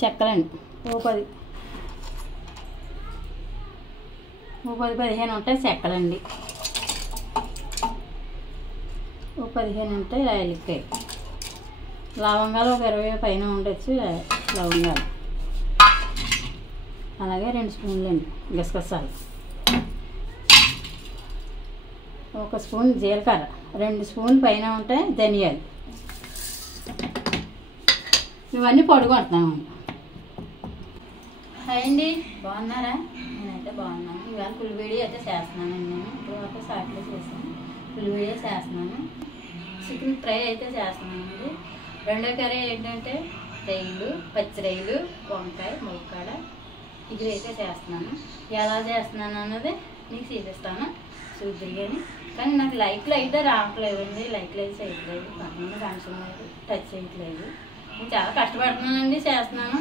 చెక్కలండి ఓ 10-15 ఉంటాయి చెక్కలండి. ఓ 15 ఉంటాయి యాలక్కాయ. లవంగాలు ఒక 20 పైన ఉండొచ్చు లవంగాలు. అలాగే 2 స్పూన్లు అండి గసగసాలు, 1 స్పూన్ జీలకర్ర, 2 స్పూన్లు పైన ఉంటాయి ధనియాలు. ఇవన్నీ పొడుగుంటున్నామండి. హాయ్ అండి, బాగున్నారా? నేనైతే బాగున్నాను. ఇవాళ పులివేడి అయితే చేస్తున్నానండి. నేను ఇప్పుడు వరకు సాట్లో చేశాను, పులివేడి చేస్తున్నాను. చికెన్ ఫ్రై అయితే చేస్తున్నానండి. రెండో కర్రీ ఏంటంటే రొయ్యలు, పచ్చి రొయ్యలు, వంకాయ, ములక్కాడ ఇది అయితే చేస్తున్నాను. ఎలా చేస్తున్నాను అన్నది మీకు చూపిస్తాను, చూద్దరు. కానీ నాకు లైట్లు అయితే రావట్లేదండి, లైట్లు అయితే చేయట్లేదు, కొంతమంది కనెక్షన్ టచ్ చేయట్లేదు. నేను చాలా కష్టపడుతున్నానండి, చేస్తున్నాను.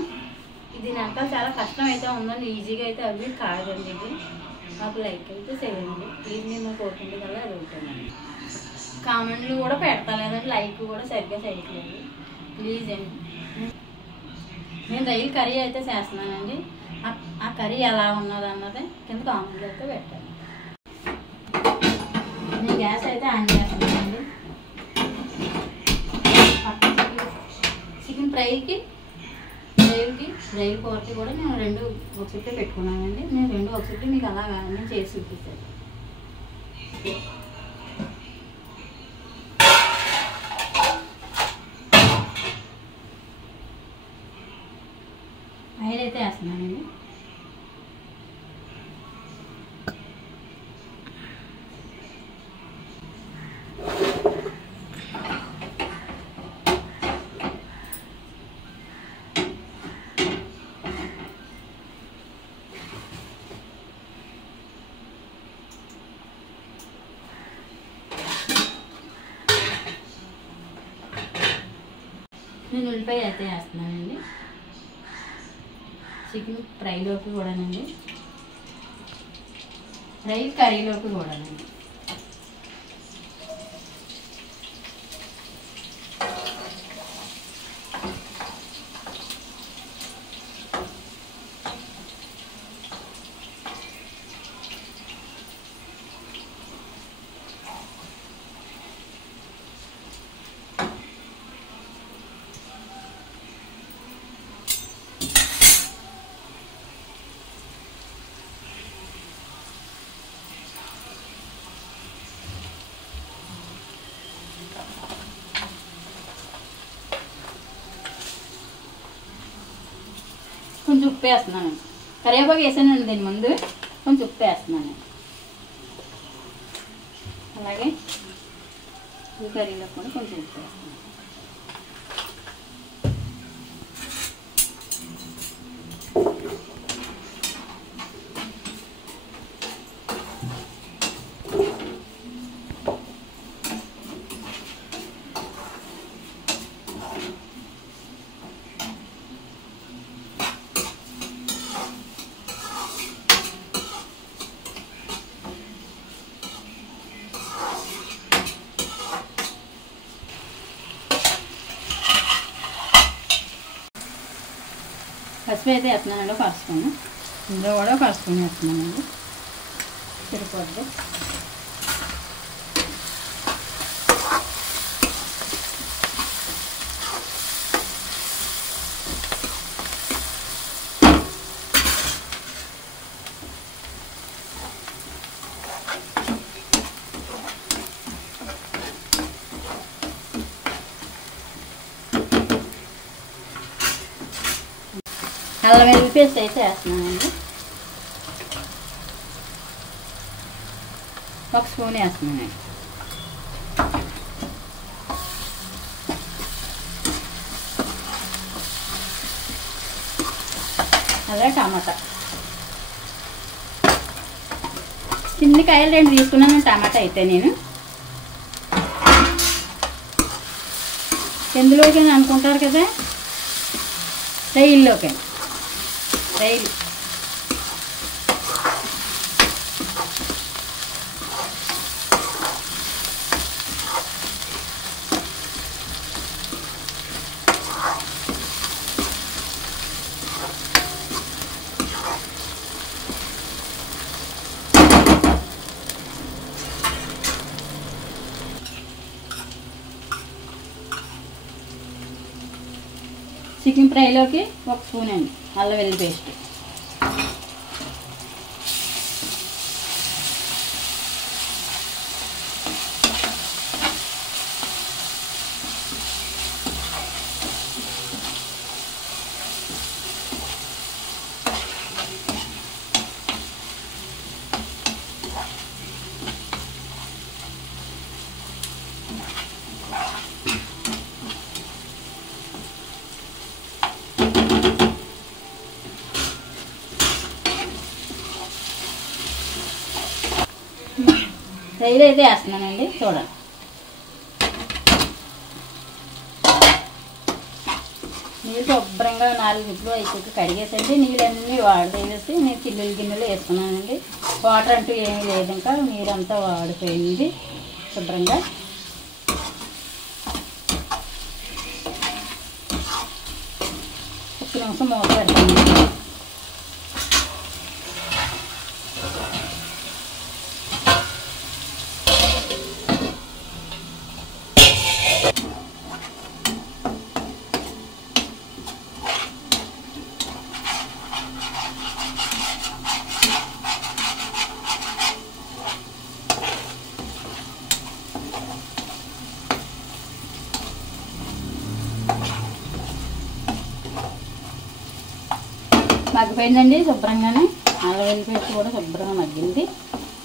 ఇది వెనకాల చాలా కష్టం అయితే ఉందండి, ఈజీగా అయితే అవి కాదండి. ఇది మాకు లైక్ అయితే చేయండి ప్లీజ్, నేను కోరుకుంటే కల్లా అడుగుతానండి. కామెంట్లు కూడా పెడతలేదండి, లైక్ కూడా సరిగ్గా చేయట్లేదు ప్లీజ్ అండి. నేను రొయ్యల కర్రీ అయితే చేస్తున్నానండి. ఆ కర్రీ ఎలా ఉన్నది అన్నది కింద కామెంట్లు అయితే పెట్టాను. నేను గ్యాస్ అయితే ఆన్ చేస్తున్నానండి. చికెన్ ఫ్రైకి రొయ్యల కూరకి కూడా నేను 2 ఒక చుట్టూ పెట్టుకున్నానండి. నేను 2 ఒక చుట్టూ మీకు అలాగా నేను చేసి చూపిస్తాను. ఆయిల్ అయితే వేస్తున్నానండి. నేను ఉల్లిపాయ అయితే వేస్తున్నానండి. చికెన్ ఫ్రైలోకి కూడానండి, ఫ్రై కర్రీలోకి కూడానండి. కొంచెం ఉప్పు వేస్తున్నాను. కరివేపాకు వేసానండి దీని ముందు, కొంచెం ఉప్పు వేస్తున్నాను. అలాగే ఈ కర్రీలో కూడా కొంచెం ఉప్పు వేస్తున్నాను. పసుపు అయితే వేస్తున్నానండి, పసుపును ఇందులో కూడా పసుపుని వేస్తున్నానండి. సరిపోద్ది. అల్లం వెల్లుల్లి పేస్ట్ అయితే వేస్తున్నానండి. 1 స్పూన్ వేస్తున్నానండి. అలాగే టమాటా, చిన్ని కాయలు 2 తీసుకున్నాను టమాటా అయితే నేను. ఎందులోకి అనుకుంటారు కదా, రొయ్యల్లోకి రొయ్యలు. చికెన్ ఫ్రైలోకి 1 స్పూన్ అండి అల్లం వెల్లుల్లి పేస్ట్. ఫ్రైలో అయితే వేస్తున్నానండి. చూడండి, నీళ్ళు శుభ్రంగా 4 గుడ్లు 5 గుడ్లు కడిగేసండి. నీళ్ళన్నీ వాడేసి నేను గిన్నెలు వేసుకున్నానండి. వాటర్ అంటూ ఏమీ లేదు, ఇంకా నీరంతా వాడిపోయింది శుభ్రంగా. ఒక్క నిమిషం మూత పెడతాను. మగ్గిపోయిందండి శుభ్రంగానే. అల్లం వెల్లుల్లి పేస్ట్ కూడా శుభ్రంగా మగ్గింది,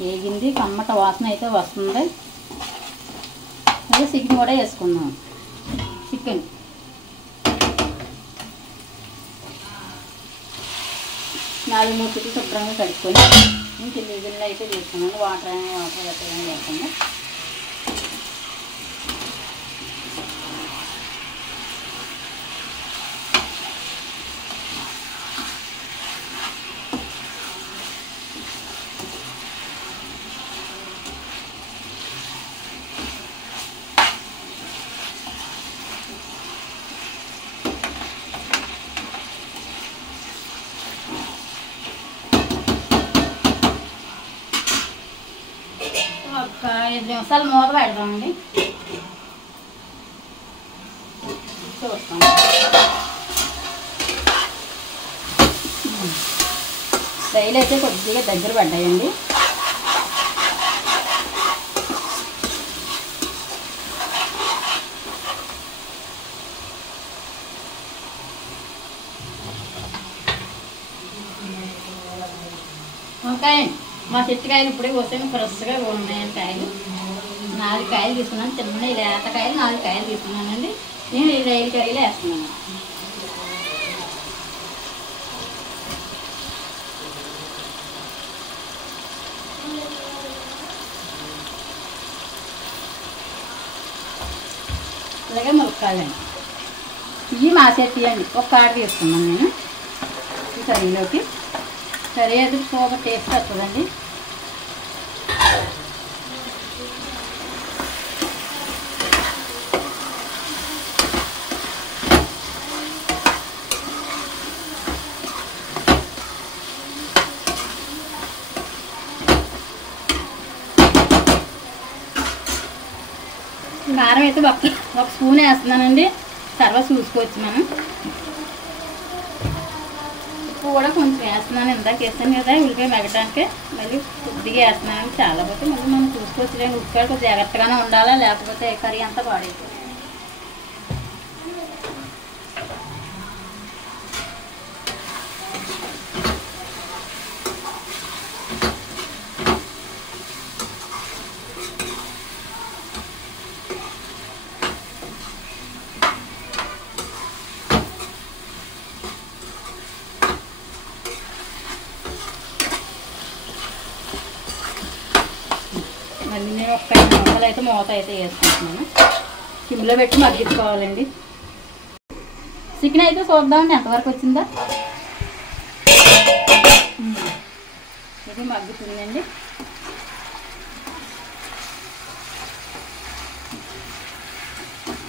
వేగింది. కమ్మట వాసన అయితే వస్తుంది. అదే చికెన్ కూడా వేసుకుందాం. చికెన్ 4-3 చికెన్ శుభ్రంగా కడుక్కొని ఇంక గిన్నెలో అయితే తీసుకున్నాను. వాటర్ పెట్టడం లేకుండా ఒక 5 నిమిషాలు మూత పెడదామండి. చూస్తాం. ఫ్రైలు అయితే కొద్దిగా దగ్గర పడ్డాయండి. వంకాయ మా చెట్టు కాయలు ఇప్పుడే కోసాను, ఫ్రెష్గా ఉన్నాయి కాయలు. 4 కాయలు తీసుకున్నాను. చిన్న లేత కాయలు 4 కాయలు తీసుకున్నానండి. నేను ఈ 5 కాయలు వేస్తున్నాను. అలాగే ములక్కాయలండి. ఇవి మా చెట్టు అండి. ఒక కాడ తీసుకున్నాను నేను ఈ కర్రీలోకి. కర్రీ అయితే సూపర్ టేస్ట్ వస్తుందండి. కారం అయితే ఒక స్పూన్ వేస్తున్నానండి. తర్వాత చూసుకోవచ్చు మనం. ఉప్పు కూడా కొంచెం వేస్తున్నాను. ఇందాక వేస్తాను కదా ఉల్లిపాయ మెగటానికి, మళ్ళీ కొద్దిగా వేస్తున్నాను. చాలా పోతే మళ్ళీ మనం చూసుకోవచ్చు. లేదు ఉప్పు కొంచెం జాగ్రత్తగానే ఉండాలా, లేకపోతే కర్రీ అంతా పాడైపోతుంది. మళ్ళీ నేను ఒక 5 నిమిషాలు అయితే మూత అయితే వేసుకుంటున్నాను. సిమ్లో పెట్టి మగ్గించుకోవాలండి. చికెన్ అయితే చూద్దామండి ఎంతవరకు వచ్చిందా. ఇది మగ్గుతుందండి.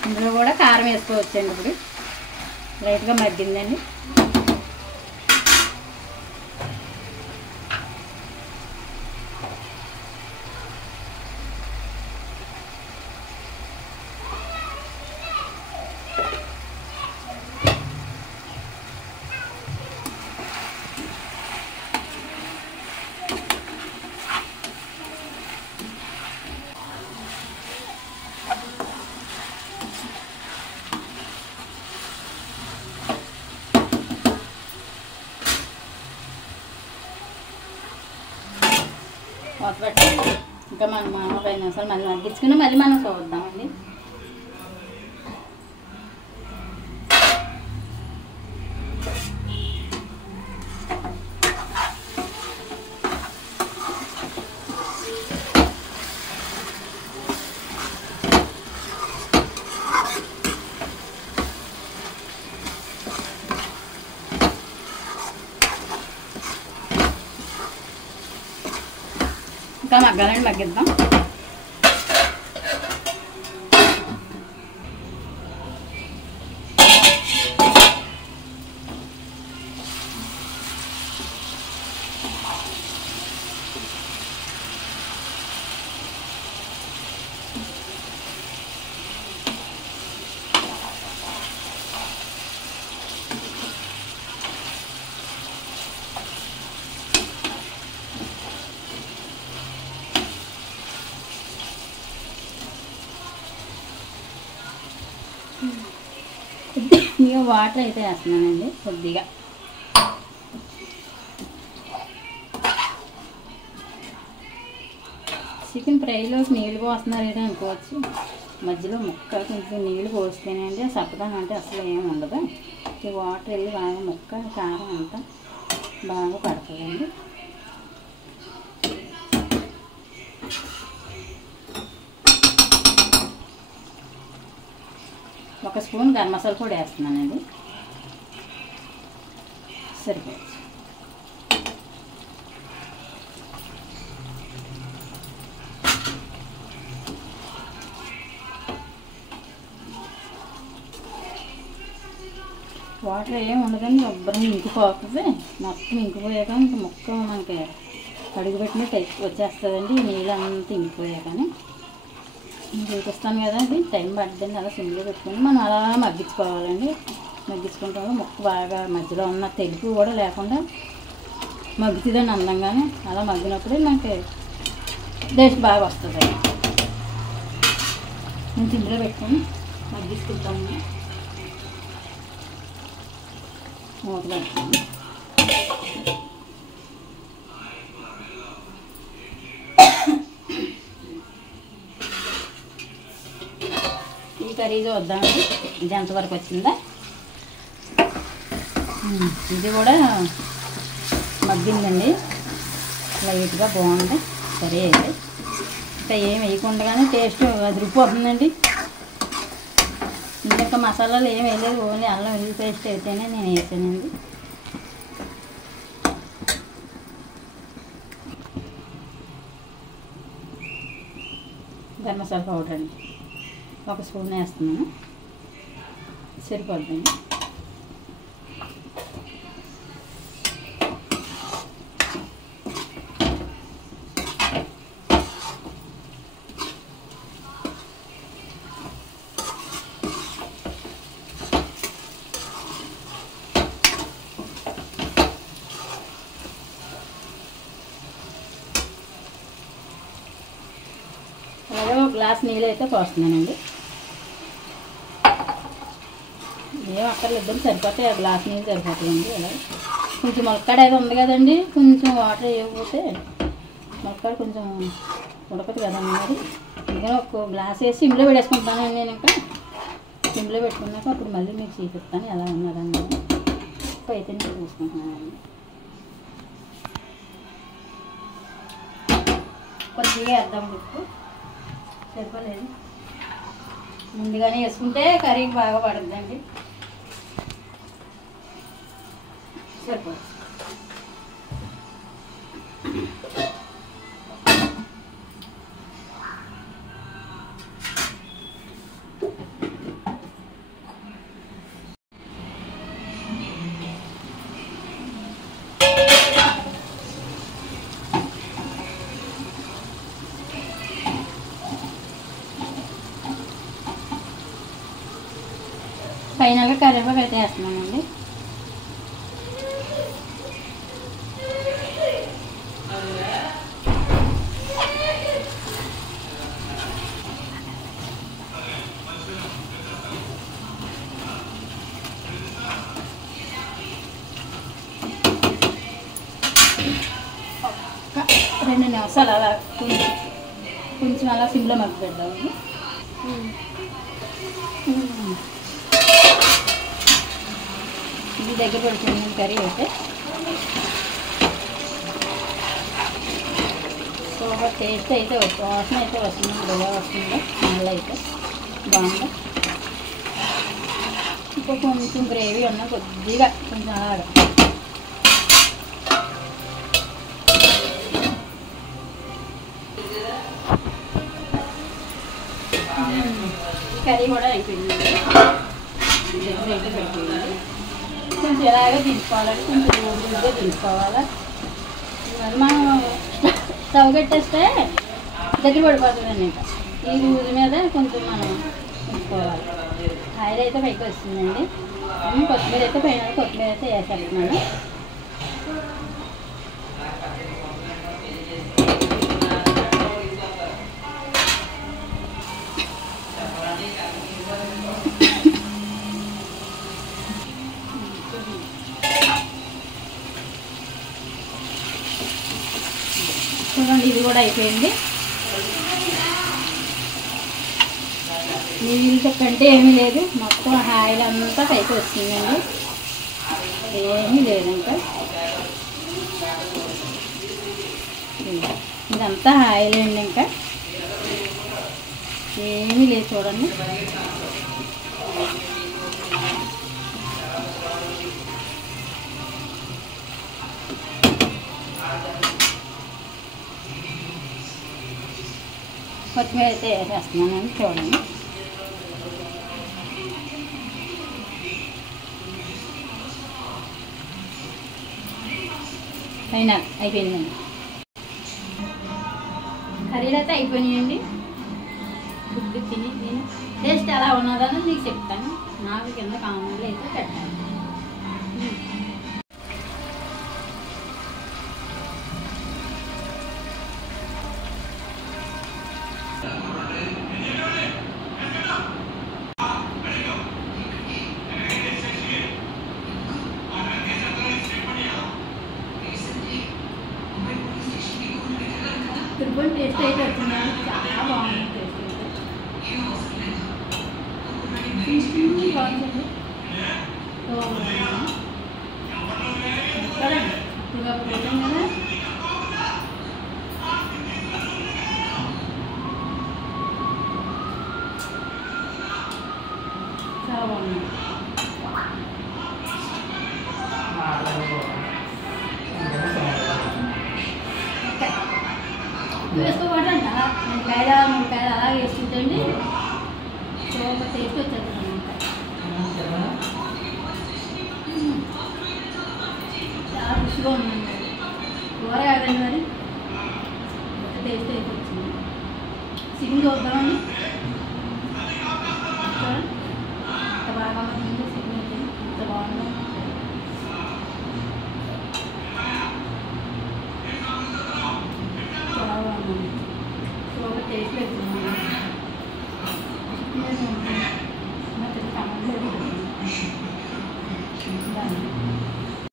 ఇందులో కూడా కారం వేసుకోవచ్చండి. ఇప్పుడు లైట్గా మగ్గిందండి. మూత పెట్టి ఇంకా మనం 5 నిమిషాలు మళ్ళీ మగ్గించుకుని మళ్ళీ మనం చూద్దామండి. ఇంకా మగ్గాలండి, మగ్గిద్దాం. కొద్దిగా వాటర్ అయితే వేస్తున్నానండి. కొద్దిగా చికెన్ ఫ్రైలోకి నీళ్ళు పోస్తున్నారు ఏదో అనుకోవచ్చు. మధ్యలో ముక్క కొంచెం నీళ్ళు పోస్తేనండి సప్పదనం అంటే అసలు ఏమి ఉండదు. ఈ వాటర్ వెళ్ళి బాగా ముక్క కారం అంతా బాగా పడుతుందండి. ఒక స్పూన్ గరం మసాలా కూడా వేస్తున్నానండి. సరిపోవచ్చు. వాటర్ ఏమి ఉండదండి, శుభ్రం ఇంకిపోతుంది. మొత్తం ఇంకిపోయాక ఇంకా ముక్క మనకి అడుగు పెట్టినట్టు వచ్చేస్తుందండి. ఈ నీళ్ళు అంతా ఇంకిపోయాకని చూపిస్తాను కదా, అది టైం పడుతుందండి. అలా సిమ్లో పెట్టుకుని మనం అలా మగ్గించుకోవాలండి. మగ్గించుకుంటాము ముక్క బాగా మధ్యలో ఉన్న తెలుపు కూడా లేకుండా మగ్గుతుందండి అందంగానే. అలా మగ్గినప్పుడే మనకి టేస్ట్ బాగా వస్తుంది. నేను సిమ్లో పెట్టుకొని మగ్గించుకుంటాము. మూత పెడతాము. ఈ కర్రీ చూద్దామండి ఇది ఎంతవరకు వచ్చిందా. ఇది కూడా మగ్గిందండి, లైట్గా బాగుంది కర్రీ అయితే. ఇంకా ఏం వేయకుండానే టేస్ట్ అదిరిపోతుందండి. ఇంకా మసాలాలు ఏం వేయలేదు, ఓన్లీ అల్లం వెల్లుల్లి పేస్ట్ అయితేనే నేను వేసానండి. గరం మసాలా పౌడర్ అండి ఒక స్పూన్ వేస్తున్నాను, సరిపోద్దండి. అలాగే ఒక గ్లాస్ నీళ్ళు అయితే పోస్తున్నానండి. ఏం అక్కర్లేదు, సరిపోతాయి. ఆ గ్లాస్ నీళ్ళు సరిపోతాయండి. అలాగే కొంచెం ములక్కాడ అయితే ఉంది కదండి, కొంచెం వాటర్ వేయకపోతే ములక్కాడ కొంచెం ఉడకదు కదండి. మరి ఇంకా ఒక గ్లాస్ వేసి సిమ్లో పెట్టేసుకుంటానండి. నేను ఇంకా సిమ్లో పెట్టుకున్నాక అప్పుడు మళ్ళీ మీకు చూపిస్తాను ఎలా ఉన్నదండి. ఉప్పు అయితే నేను చూసుకుంటున్నానండి. కొద్దిగా వేద్దాం ఉప్పు, సరిపోలేదు. ముందుగానే వేసుకుంటే కర్రీకి బాగా పడుతుందండి. సరిపోదు. ఫైనల్గా కరివేపాకు అయితే వేస్తున్నానండి. 2 నిమిషాలు అలా కొంచెం అలా సిమ్లో మగ్గి పెడదాము. ఇది దగ్గర పడుతుంది కర్రీ అయితే. సూపర్ టేస్ట్ అయితే వాసన అయితే వస్తుంది, బాగా వస్తుంది. మళ్ళీ అయితే బాగుంది. ఇంకా కొంచెం గ్రేవీ ఉన్న కొద్దిగా కొంచెం అలాగా కర్రీ కూడా అయిపోయింది. దగ్గర అయితే పెట్టింది. కొంచెం ఎలాగో దించుకోవాలంటే కొంచెం ఊరిగా దించుకోవాలి. మరి మనం స్టవ్ కట్టేస్తే దగ్గర పడిపోతుందండి. ఇంకా ఈ లూజు మీద కొంచెం మనం ఉంచుకోవాలి. ఆయిల్ అయితే పైకి వస్తుందండి. కొత్తిమీర అయితే పైన కొత్తిమీర అయితే వేసేస్తున్నాను. చూడండి ఇది కూడా అయిపోయింది. నీళ్ళు చెప్పంటే ఏమీ లేదు, మొత్తం ఆయిల్ అంతా పైకి వచ్చిందండి. ఏమీ లేదు ఇంకా ఇదంతా ఆయిల్ అండి. ఇంకా ఏమీ లేదు చూడండి. కొత్తిమీర అయితే వేసేస్తున్నానండి. చూడండి అయినా అయిపోయిందండి. కర్రీలు అయితే అయిపోయినాయండి. ఫుడ్ తిని టేస్ట్ ఎలా ఉన్నదని మీకు చెప్తాను. నాకు కింద కామెంట్లు అయితే పెట్టాను. త్రిపుల్ టేస్ట్ అయితే వచ్చిందండి. చాలా బాగుంది. టేస్ట్ బాగుంది. ఇక పోతాం కదా. చాలా బాగుంది. వేసుకోకూడదు అంట. నేను పేద 3 పేద అలా వేసుకుంటండి. సూపర్ టేస్ట్ వచ్చేది అనమాట. చాలా రుచిగా ఉందండి. కూర కాదండి మరి టేస్ట్ అయితే వచ్చింది. చికెన్ చూద్దామండి. ఎంత బాగా ఉంది చికెన్ అయితే. ఎంత బాగుందో. చాలా బాగుంది. సూపర్ టేస్ట్ వచ్చింది.